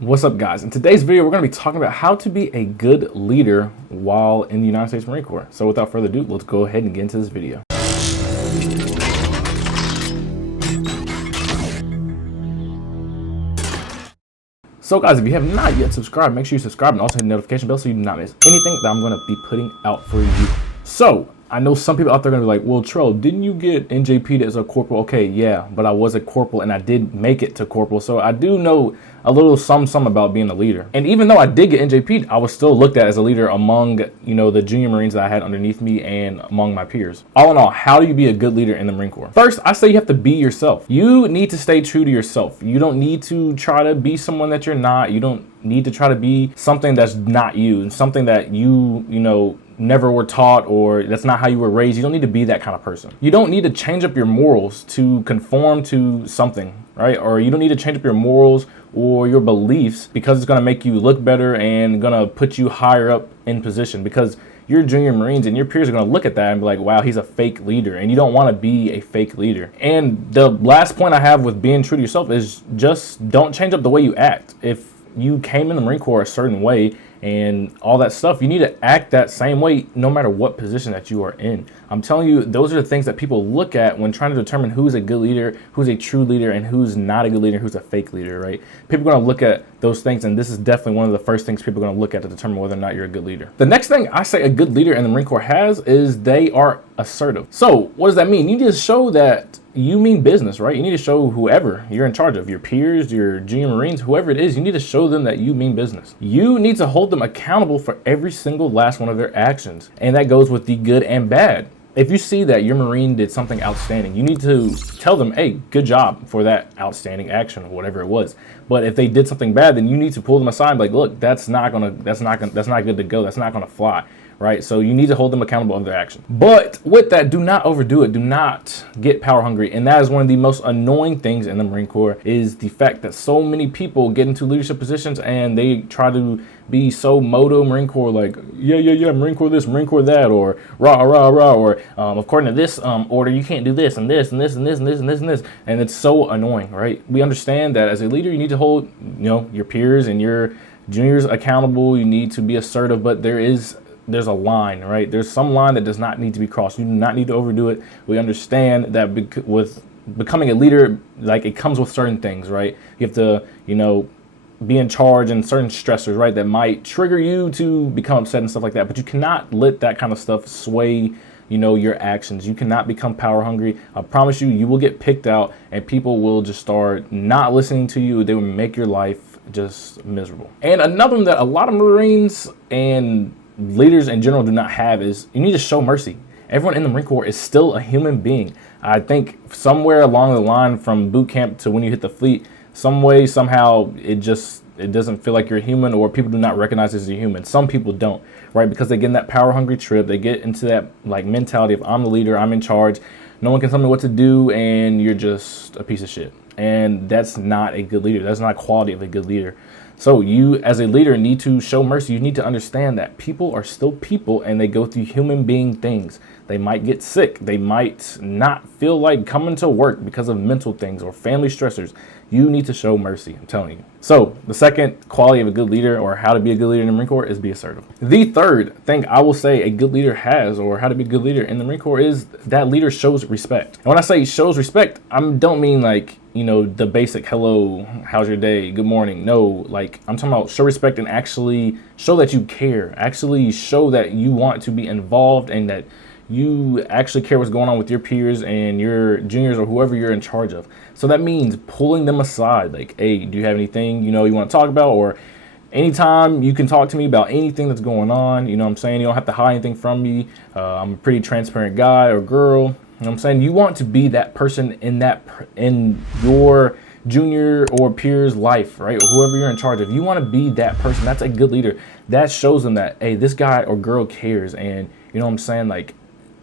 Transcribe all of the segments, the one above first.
What's up, guys? In today's video, we're going to be talking about how to be a good leader while in the United States Marine Corps. So without further ado, let's go ahead and get into this video. So guys, if you have not yet subscribed, make sure you subscribe and also hit the notification bell so you do not miss anything that I'm going to be putting out for you. So I know some people out there are going to be like, well, Trell, didn't you get NJP'd as a corporal? Okay, yeah, but I was a corporal and I did make it to corporal. So I do know a little some about being a leader. And even though I did get NJP'd, I was still looked at as a leader among, the junior Marines that I had underneath me and among my peers. All in all, how do you be a good leader in the Marine Corps? First, I say you have to be yourself. You need to stay true to yourself. You don't need to try to be someone that you're not. You don't need to try to be something that's not you and something that you never were taught, or that's not how you were raised. You don't need to be that kind of person. You don't need to change up your morals to conform to something, right? Or you don't need to change up your morals or your beliefs because it's going to make you look better and going to put you higher up in position, because your junior Marines and your peers are going to look at that and be like, wow, he's a fake leader. And you don't want to be a fake leader. And the last point I have with being true to yourself is just don't change up the way you act. If you came in the Marine Corps a certain way and all that stuff, you need to act that same way no matter what position that you are in. I'm telling you, those are the things that people look at when trying to determine who's a good leader, who's a true leader, and who's not a good leader, who's a fake leader, right? People are going to look at those things, and this is definitely one of the first things people are going to look at to determine whether or not you're a good leader. The next thing I say a good leader in the Marine Corps has is they are assertive. So what does that mean? You need to show that you mean business, right? You need to show whoever you're in charge of, your peers, your junior Marines, whoever it is, you need to show them that you mean business. You need to hold them accountable for every single last one of their actions. And that goes with the good and bad. If you see that your Marine did something outstanding, you need to tell them, hey, good job for that outstanding action or whatever it was. But if they did something bad, then you need to pull them aside and be like, look, that's not good to go. That's not gonna fly. Right? So you need to hold them accountable of their action. But with that, do not overdo it. Do not get power hungry. And that is one of the most annoying things in the Marine Corps, is the fact that so many people get into leadership positions and they try to be so moto Marine Corps, like, yeah, Marine Corps this, Marine Corps that, or rah, or according to this order, you can't do this and this and this and this and this and this and this. And it's so annoying, right? We understand that as a leader, you need to hold, your peers and your juniors accountable. You need to be assertive, but there's a line, right? There's some line that does not need to be crossed. You do not need to overdo it. We understand that with becoming a leader, like, it comes with certain things, right? You have to, be in charge and certain stressors, right, that might trigger you to become upset and stuff like that. But you cannot let that kind of stuff sway, your actions. You cannot become power hungry. I promise you, you will get picked out and people will just start not listening to you. They will make your life just miserable. And another one that a lot of Marines and leaders in general do not have is you need to show mercy. Everyone in the Marine Corps is still a human being. I think somewhere along the line from boot camp to when you hit the fleet, some way, somehow, it doesn't feel like you're human, or people do not recognize as a human. Some people don't, right? Because they get in that power hungry trip. They get into that mentality of, I'm the leader, I'm in charge. No one can tell me what to do, and you're just a piece of shit. And that's not a good leader. That's not quality of a good leader. So you, as a leader, need to show mercy. You need to understand that people are still people and they go through human being things. They might get sick. They might not feel like coming to work because of mental things or family stressors. You need to show mercy, I'm telling you. So the second quality of a good leader, or how to be a good leader in the Marine Corps, is be assertive. The third thing I will say a good leader has, or how to be a good leader in the Marine Corps, is that leader shows respect. And when I say shows respect, I don't mean the basic hello, how's your day, good morning. No, I'm talking about show respect and actually show that you care. Actually show that you want to be involved and that you actually care what's going on with your peers and your juniors or whoever you're in charge of. So that means pulling them aside, like, hey, do you have anything you want to talk about? Or anytime you can talk to me about anything that's going on. You know what I'm saying? You don't have to hide anything from me. I'm a pretty transparent guy or girl. You know what I'm saying? You want to be that person in your junior or peer's life, right? Or whoever you're in charge of. You want to be that person. That's a good leader. That shows them that, hey, this guy or girl cares. And you know what I'm saying?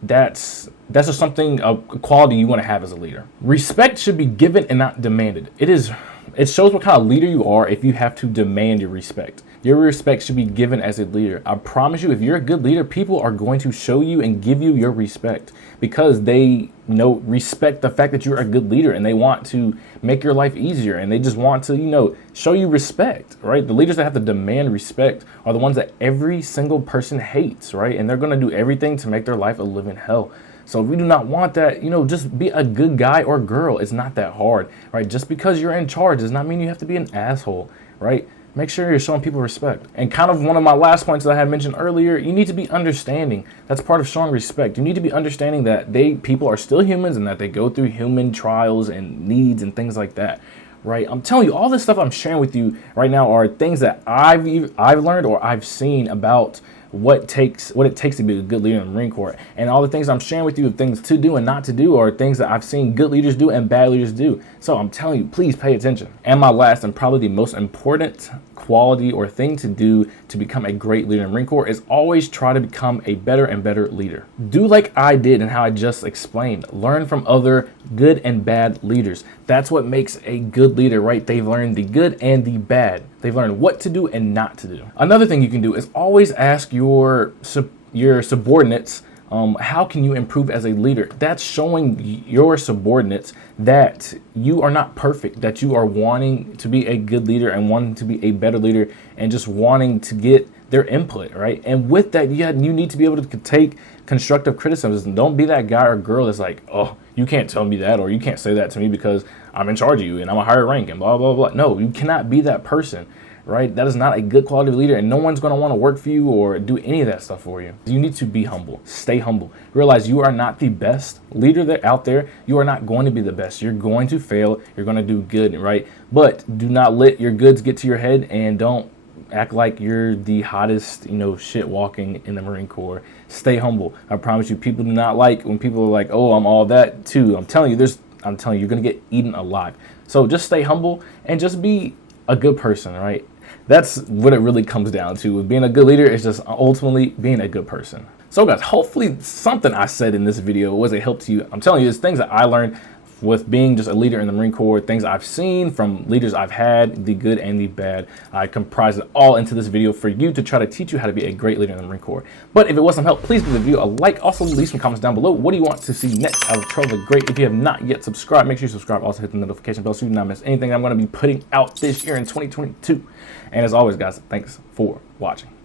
That's just something, a quality you want to have as a leader. Respect should be given and not demanded. It is It shows what kind of leader you are if you have to demand your respect. Your respect should be given as a leader. I promise you, if you're a good leader, people are going to show you and give you your respect because they respect the fact that you're a good leader and they want to make your life easier and they just want to, show you respect, right? The leaders that have to demand respect are the ones that every single person hates, right? And they're going to do everything to make their life a living hell. So if we do not want that, just be a good guy or girl. It's not that hard, right? Just because you're in charge does not mean you have to be an asshole, right? Make sure you're showing people respect. And kind of one of my last points that I had mentioned earlier, you need to be understanding. That's part of showing respect. You need to be understanding that people are still humans and that they go through human trials and needs and things like that, right? I'm telling you, all this stuff I'm sharing with you right now are things that I've learned or I've seen about what it takes to be a good leader in the Marine Corps. And all the things I'm sharing with you of things to do and not to do are things that I've seen good leaders do and bad leaders do. So I'm telling you, please pay attention. And my last and probably the most important quality or thing to do to become a great leader in the Marine Corps is always try to become a better and better leader. Do like I did and how I just explained. Learn from other good and bad leaders. That's what makes a good leader, right? They've learned the good and the bad. They've learned what to do and not to do. Another thing you can do is always ask your subordinates, how can you improve as a leader? That's showing your subordinates that you are not perfect, that you are wanting to be a good leader and wanting to be a better leader and just wanting to get their input, right? And with that, you need to be able to take constructive criticism. Don't be that guy or girl that's like, oh, you can't tell me that or you can't say that to me because I'm in charge of you and I'm a higher rank and blah, blah, blah. No, you cannot be that person, right? That is not a good quality of leader and no one's going to want to work for you or do any of that stuff for you. You need to be humble. Stay humble. Realize you are not the best leader out there. You are not going to be the best. You're going to fail. You're going to do good, right? But do not let your goods get to your head and don't act like you're the hottest, shit walking in the Marine Corps. Stay humble. I promise you, people do not like when people are like, oh, I'm all that too. I'm telling you, you're going to get eaten alive. So just stay humble and just be a good person, right? That's what it really comes down to. Being a good leader is just ultimately being a good person. So guys, hopefully something I said in this video was a help to you. I'm telling you, it's things that I learned with being just a leader in the Marine Corps, things I've seen from leaders I've had, the good and the bad. I comprised it all into this video for you to try to teach you how to be a great leader in the Marine Corps. But if it was some help, please give the video a like. Also, leave some comments down below. What do you want to see next out of Trail the Great? If you have not yet subscribed, make sure you subscribe. Also, hit the notification bell so you do not miss anything I'm going to be putting out this year in 2022. And as always, guys, thanks for watching.